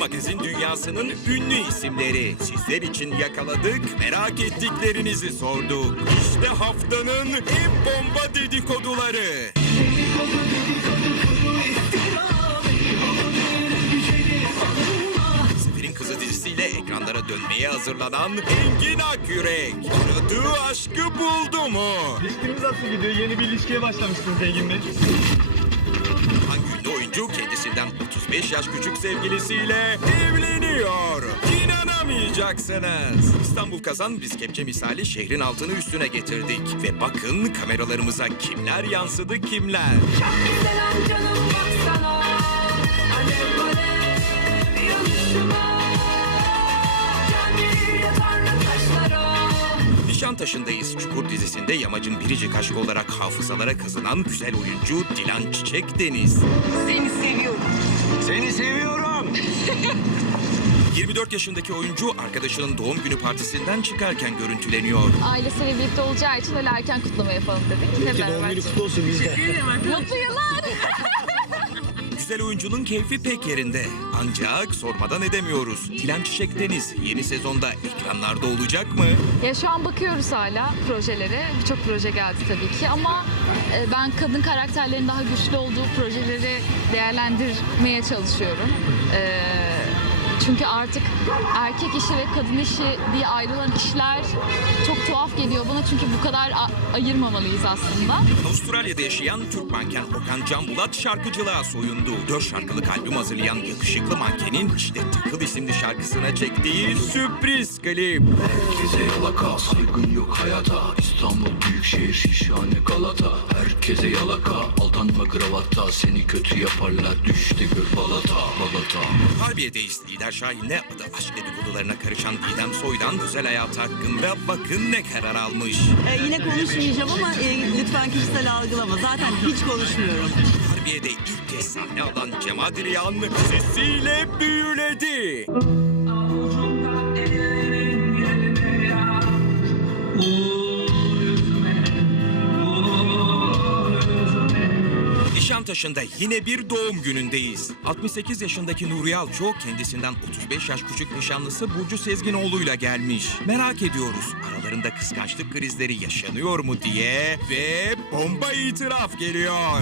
magazin dünyasının ünlü isimleri. Sizler için yakaladık, merak ettiklerinizi sorduk. İşte haftanın en bomba dedikoduları. Seferin Kızı dizisiyle ekranlara dönmeye hazırlanan Engin Akyürek. Aradığı aşkı buldu mu? İlişkiniz nasıl gidiyor? Yeni bir ilişkiye başlamışsınız Engin Bey. Kendisinden 35 yaş küçük sevgilisiyle evleniyor? İnanamayacaksınız. İstanbul kazan biz kepçe misali şehrin altını üstüne getirdik. Ve bakın kameralarımıza kimler yansıdı kimler. Selam canım baksana Nişantaşı'ndayız. Çukur dizisinde Yamacın biricik aşkı olarak hafızalara kazınan güzel oyuncu Dilan Çiçek Deniz. Seni seviyorum Seni seviyorum. 24 yaşındaki oyuncu arkadaşının doğum günü partisinden çıkarken görüntüleniyor. ailesiyle birlikte olacağı için öyle erken kutlama yapalım dedik. Hep beraber. kutlu olsun bizde. Mutlu yıllar. Güzel oyuncunun keyfi pek yerinde. Ancak sormadan edemiyoruz. Dilan Çiçek Deniz yeni sezonda ekranlarda olacak mı? Ya şu an bakıyoruz hala projelere. Birçok proje geldi tabii ki ama e, ben kadın karakterlerin daha güçlü olduğu projeleri değerlendirmeye çalışıyorum. E, çünkü artık erkek işi ve kadın işi diye ayrılan işler çok tuhaf geliyor bana çünkü bu kadar ayırmamalıyız aslında. Avustralya'da yaşayan Türk manken Okan Can Bulat şarkıcılığa soyundu. Dört şarkılık albüm hazırlayan yakışıklı mankenin işte Tıkıl isimli şarkısına çektiği sürpriz klip. Herkese yalaka saygın yok hayata İstanbul büyükşehir şişhane Galata Herkese yalaka aldanma gravata Seni kötü yaparlar düşte gör balata balata Harbiye'deyiz. Lider Şahin'le adı aşk dedikodularına karışan Didem Soy'dan özel hayatı hakkında bakın ne karar almış. Ee, yine konuşmayacağım ama e, lütfen kişisel algılama. Zaten hiç konuşmuyorum. Harbiye'de ilk kez sahne alan Cemal Diriyan sesiyle büyüledi. Nişantaşı'nda yine bir doğum günündeyiz. 68 yaşındaki Nuriye Alço kendisinden 35 yaş küçük nişanlısı Burcu Sezginoğlu'yla gelmiş. Merak ediyoruz aralarında kıskançlık krizleri yaşanıyor mu diye ve bomba itiraf geliyor.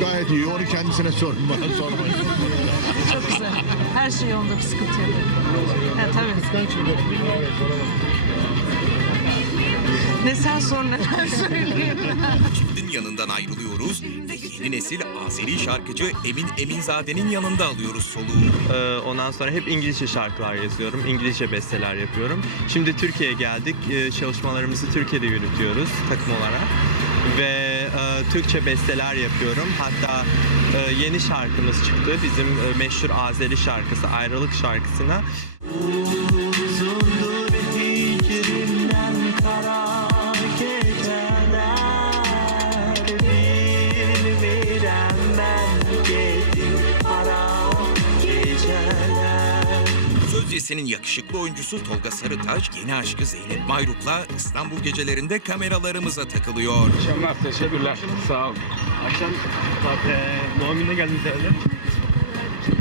Gayet iyi. Onu kendisine sorun. Bana sormayın. Çok güzel. Her şey yolunda bir sıkıntı yok. Ha, tabii. Ne sen sor ne ben söyleyeyim. Çiftin yanından ayrılıyoruz ve yeni nesil Azeri şarkıcı Emin Eminzade'nin yanında alıyoruz soluğu. Ee, ondan sonra hep İngilizce şarkılar yazıyorum. İngilizce besteler yapıyorum. Şimdi Türkiye'ye geldik. Ee, çalışmalarımızı Türkiye'de yürütüyoruz takım olarak. Ve e, Türkçe besteler yapıyorum. Hatta e, yeni şarkımız çıktı. Bizim e, meşhur Azeri şarkısı Ayrılık şarkısına. Dizisinin yakışıklı oyuncusu Tolga Sarıtaş yeni aşkı Zeynep Mayruk'la İstanbul gecelerinde kameralarımıza takılıyor. akşamlar, teşekkürler. Sağ olun. Akşam e, doğum gününe geldiniz herhalde.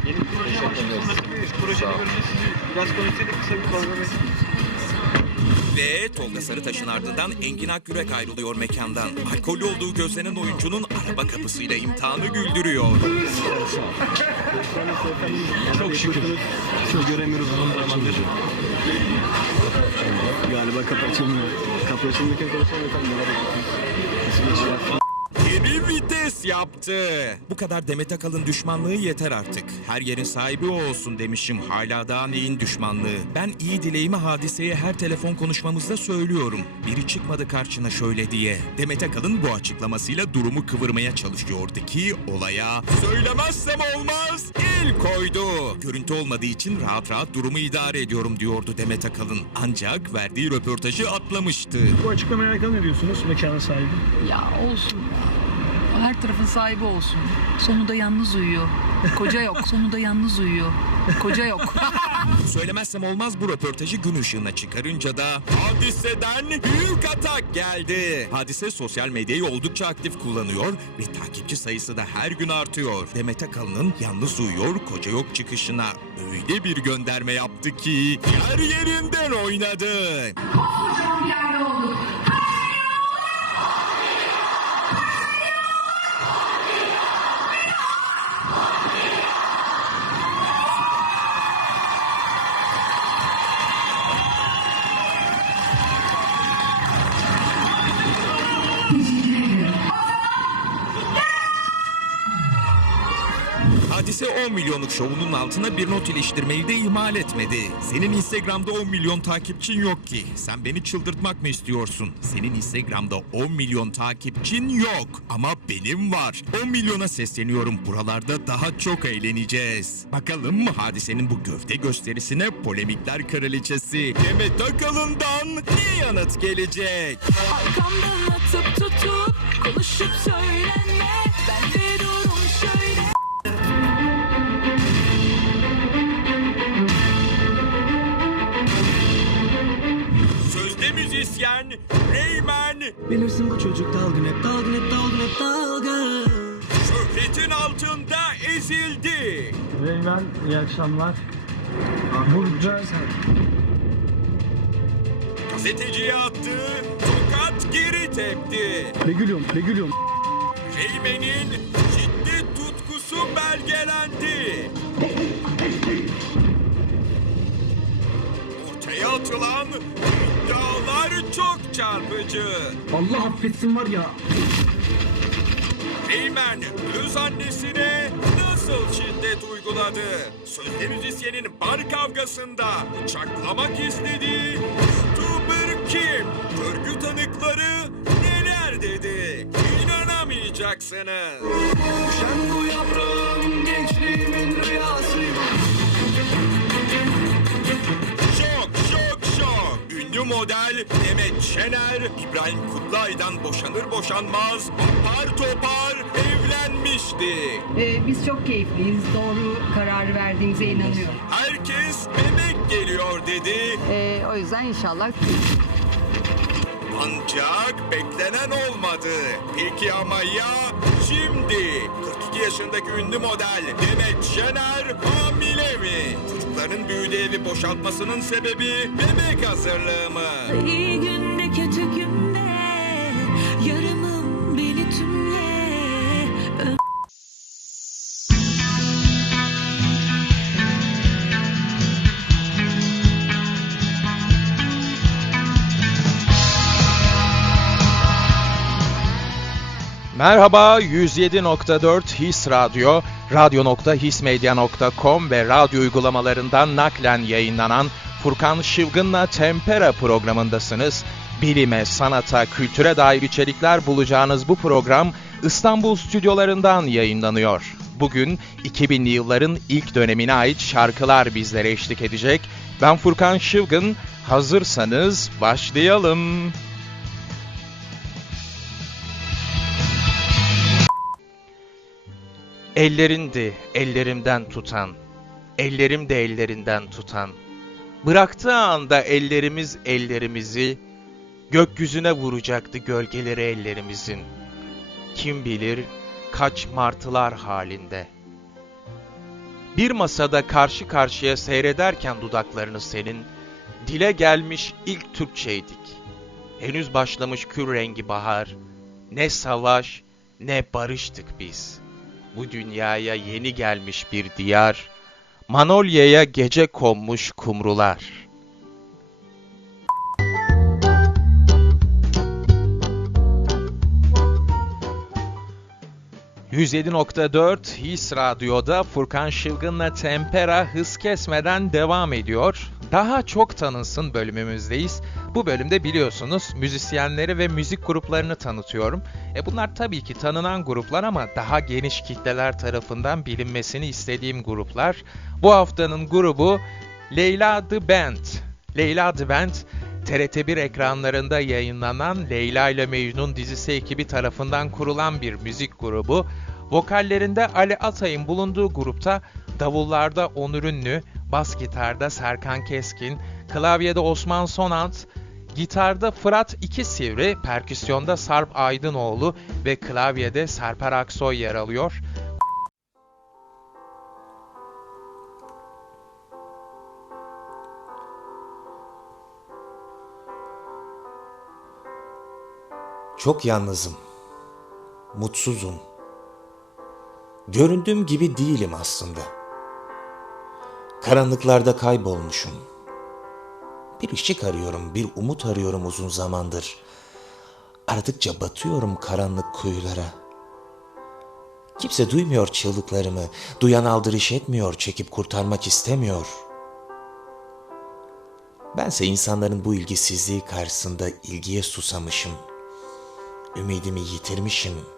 Yeni bir proje başlıyorsunuz. Projede görünce sizi biraz konuşsaydık kısa bir program Ve Tolga Sarıtaş'ın ardından Engin Akyürek ayrılıyor mekandan. Alkollü olduğu gözlenen oyuncunun araba kapısıyla imtihanı güldürüyor. Çok şükür. Çok göremiyoruz uzun zamandır. Galiba kapı açılmıyor. Kapı Geri yaptı. Bu kadar Demet Akalın düşmanlığı yeter artık. Her yerin sahibi o olsun demişim. Hala daha neyin düşmanlığı? Ben iyi dileğimi hadiseye her telefon konuşmamızda söylüyorum. Biri çıkmadı karşına şöyle diye. Demet Akalın bu açıklamasıyla durumu kıvırmaya çalışıyordu ki olaya söylemezsem olmaz el koydu. Görüntü olmadığı için rahat rahat durumu idare ediyorum diyordu Demet Akalın. Ancak verdiği röportajı atlamıştı. Bu açıklamaya alakalı ne diyorsunuz mekanın sahibi? Ya olsun ya. Her tarafın sahibi olsun. Sonunda yalnız uyuyor. Koca yok. Sonunda yalnız uyuyor. Koca yok. Söylemezsem olmaz bu röportajı gün ışığına çıkarınca da hadiseden büyük atak geldi. Hadise sosyal medyayı oldukça aktif kullanıyor ve takipçi sayısı da her gün artıyor. Demet Akalın'ın yalnız uyuyor koca yok çıkışına öyle bir gönderme yaptı ki yer yerinden oynadı. Hadise 10 milyonluk şovunun altına bir not iliştirmeyi de ihmal etmedi. Senin Instagram'da 10 milyon takipçin yok ki. Sen beni çıldırtmak mı istiyorsun? Senin Instagram'da 10 milyon takipçin yok. Ama benim var. 10 milyona sesleniyorum. Buralarda daha çok eğleneceğiz. Bakalım mı hadisenin bu gövde gösterisine polemikler kraliçesi Demet Akalın'dan ne yanıt gelecek? Arkamdan atıp tutup konuşup söylenme müzisyen Reymen Bilirsin bu çocuk dalgın hep dalgın hep dalgın hep dalgın. şöhretin altında ezildi. Reymen iyi akşamlar. Burada Gazeteciye attı, tokat geri tepti. ne gülüyorum ne gülüyorum. Reymen'in şiddet tutkusu belgelendi. Ortaya atılan çok çarpıcı. Allah affetsin var ya. Reymen öz annesine nasıl şiddet uyguladı? Sözde müzisyenin bar kavgasında bıçaklamak istediği YouTuber kim? Görgü tanıkları neler dedi? İnanamayacaksınız. Düşen model Demet Şener İbrahim Kutlay'dan boşanır boşanmaz apar topar evlenmişti. Ee, biz çok keyifliyiz. Doğru kararı verdiğimize inanıyorum. Herkes bebek geliyor dedi. Ee, o yüzden inşallah Ancak beklenen olmadı. Peki ama ya şimdi? 42 yaşındaki ünlü model Demet Şener hamile mi? Çocukların büyüdüğü evi boşaltmasının sebebi bebek hazırlığı mı? İyi günde kötü günde Yarımım Merhaba 107.4 His Radyo, radyo.hismedia.com ve radyo uygulamalarından naklen yayınlanan Furkan Şıvgın'la Tempera programındasınız. Bilime, sanata, kültüre dair içerikler bulacağınız bu program İstanbul stüdyolarından yayınlanıyor. Bugün 2000'li yılların ilk dönemine ait şarkılar bizlere eşlik edecek. Ben Furkan Şıvgın, hazırsanız başlayalım. Ellerindi ellerimden tutan, ellerim de ellerinden tutan. Bıraktığı anda ellerimiz ellerimizi, gökyüzüne vuracaktı gölgeleri ellerimizin. Kim bilir kaç martılar halinde. Bir masada karşı karşıya seyrederken dudaklarını senin, dile gelmiş ilk Türkçeydik. Henüz başlamış kür rengi bahar, ne savaş ne barıştık biz.'' Bu dünyaya yeni gelmiş bir diyar, Manolya'ya gece konmuş kumrular. ...107.4 His Radyo'da Furkan Şılgın'la Tempera hız kesmeden devam ediyor. Daha çok tanınsın bölümümüzdeyiz. Bu bölümde biliyorsunuz müzisyenleri ve müzik gruplarını tanıtıyorum. E bunlar tabii ki tanınan gruplar ama daha geniş kitleler tarafından bilinmesini istediğim gruplar. Bu haftanın grubu Leyla The Band. Leyla The Band, TRT1 ekranlarında yayınlanan Leyla ile Mecnun dizisi ekibi tarafından kurulan bir müzik grubu. Vokallerinde Ali Atay'ın bulunduğu grupta davullarda Onur Ünlü, bas gitarda Serkan Keskin, klavyede Osman Sonant, gitarda Fırat İki Sivri, perküsyonda Sarp Aydınoğlu ve klavyede Serper Aksoy yer alıyor. Çok yalnızım. Mutsuzum. Göründüğüm gibi değilim aslında. Karanlıklarda kaybolmuşum. Bir ışık arıyorum, bir umut arıyorum uzun zamandır. Aradıkça batıyorum karanlık kuyulara. Kimse duymuyor çığlıklarımı, duyan aldırış etmiyor, çekip kurtarmak istemiyor. Bense insanların bu ilgisizliği karşısında ilgiye susamışım. Ümidimi yitirmişim.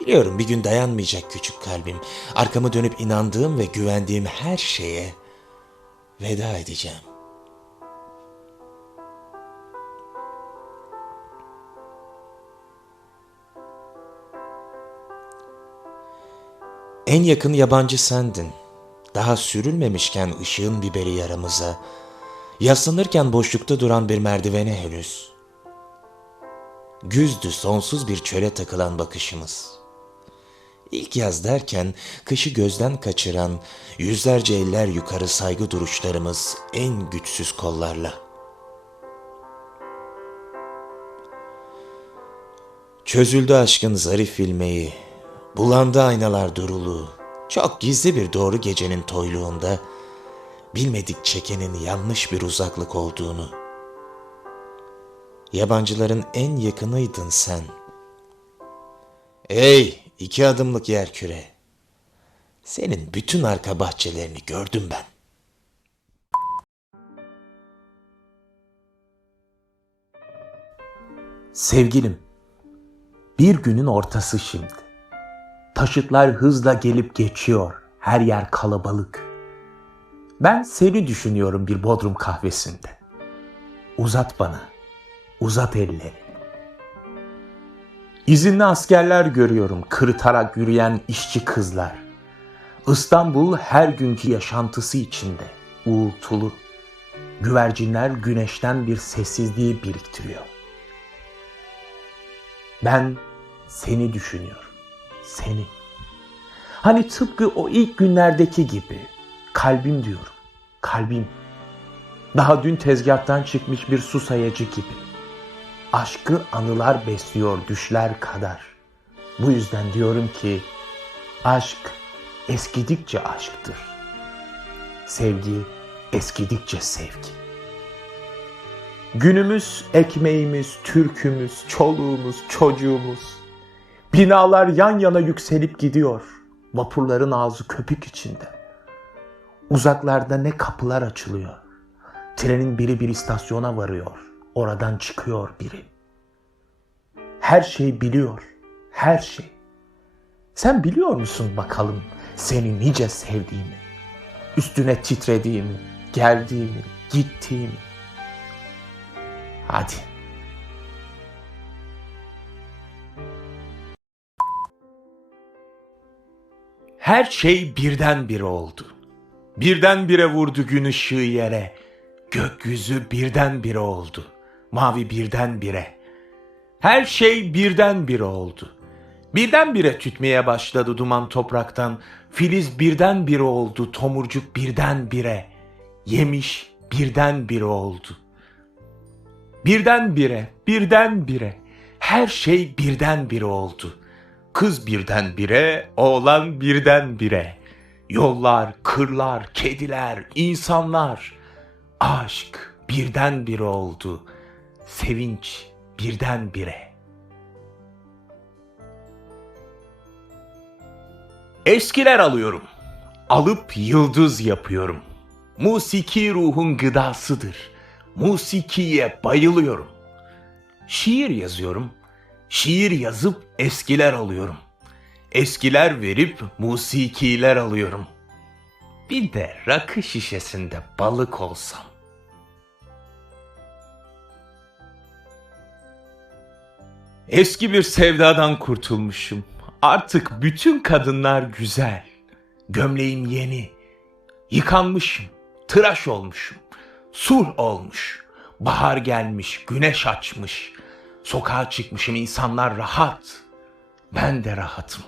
Biliyorum bir gün dayanmayacak küçük kalbim. Arkamı dönüp inandığım ve güvendiğim her şeye veda edeceğim. En yakın yabancı sendin. Daha sürülmemişken ışığın biberi yaramıza, yaslanırken boşlukta duran bir merdivene henüz. Güzdü sonsuz bir çöle takılan bakışımız. İlk yaz derken kışı gözden kaçıran yüzlerce eller yukarı saygı duruşlarımız en güçsüz kollarla. Çözüldü aşkın zarif ilmeği, bulandı aynalar duruluğu. Çok gizli bir doğru gecenin toyluğunda bilmedik çekenin yanlış bir uzaklık olduğunu. Yabancıların en yakınıydın sen. Ey iki adımlık yer küre. Senin bütün arka bahçelerini gördüm ben. Sevgilim, bir günün ortası şimdi. Taşıtlar hızla gelip geçiyor, her yer kalabalık. Ben seni düşünüyorum bir bodrum kahvesinde. Uzat bana, uzat elleri. İzinli askerler görüyorum, kırıtarak yürüyen işçi kızlar. İstanbul her günkü yaşantısı içinde, uğultulu. Güvercinler güneşten bir sessizliği biriktiriyor. Ben seni düşünüyorum. Seni. Hani tıpkı o ilk günlerdeki gibi. Kalbim diyorum. Kalbim. Daha dün tezgahtan çıkmış bir su sayacı gibi. Aşkı anılar besliyor düşler kadar. Bu yüzden diyorum ki aşk eskidikçe aşktır. Sevgi eskidikçe sevgi. Günümüz ekmeğimiz, türkümüz, çoluğumuz, çocuğumuz. Binalar yan yana yükselip gidiyor. Vapurların ağzı köpük içinde. Uzaklarda ne kapılar açılıyor. Trenin biri bir istasyona varıyor. Oradan çıkıyor biri. Her şey biliyor. Her şey. Sen biliyor musun bakalım seni nice sevdiğimi? Üstüne titrediğimi, geldiğimi, gittiğimi. Hadi. Her şey birdenbire oldu. Birdenbire vurdu gün ışığı yere. Gökyüzü birdenbire oldu. Mavi birdenbire. Her şey birdenbire oldu. Birdenbire tütmeye başladı duman topraktan. Filiz birdenbire oldu. Tomurcuk birdenbire. Yemiş birdenbire oldu. Birdenbire, birdenbire. Her şey birdenbire oldu. Kız birdenbire, oğlan birdenbire. Yollar, kırlar, kediler, insanlar. Aşk birdenbire oldu. Sevinç birdenbire. Eskiler alıyorum. Alıp yıldız yapıyorum. Musiki ruhun gıdasıdır. Musikiye bayılıyorum. Şiir yazıyorum. Şiir yazıp eskiler alıyorum. Eskiler verip musikiler alıyorum. Bir de rakı şişesinde balık olsam. Eski bir sevdadan kurtulmuşum. Artık bütün kadınlar güzel. Gömleğim yeni. Yıkanmışım, tıraş olmuşum, sulh olmuş, bahar gelmiş, güneş açmış, sokağa çıkmışım, insanlar rahat, ben de rahatım.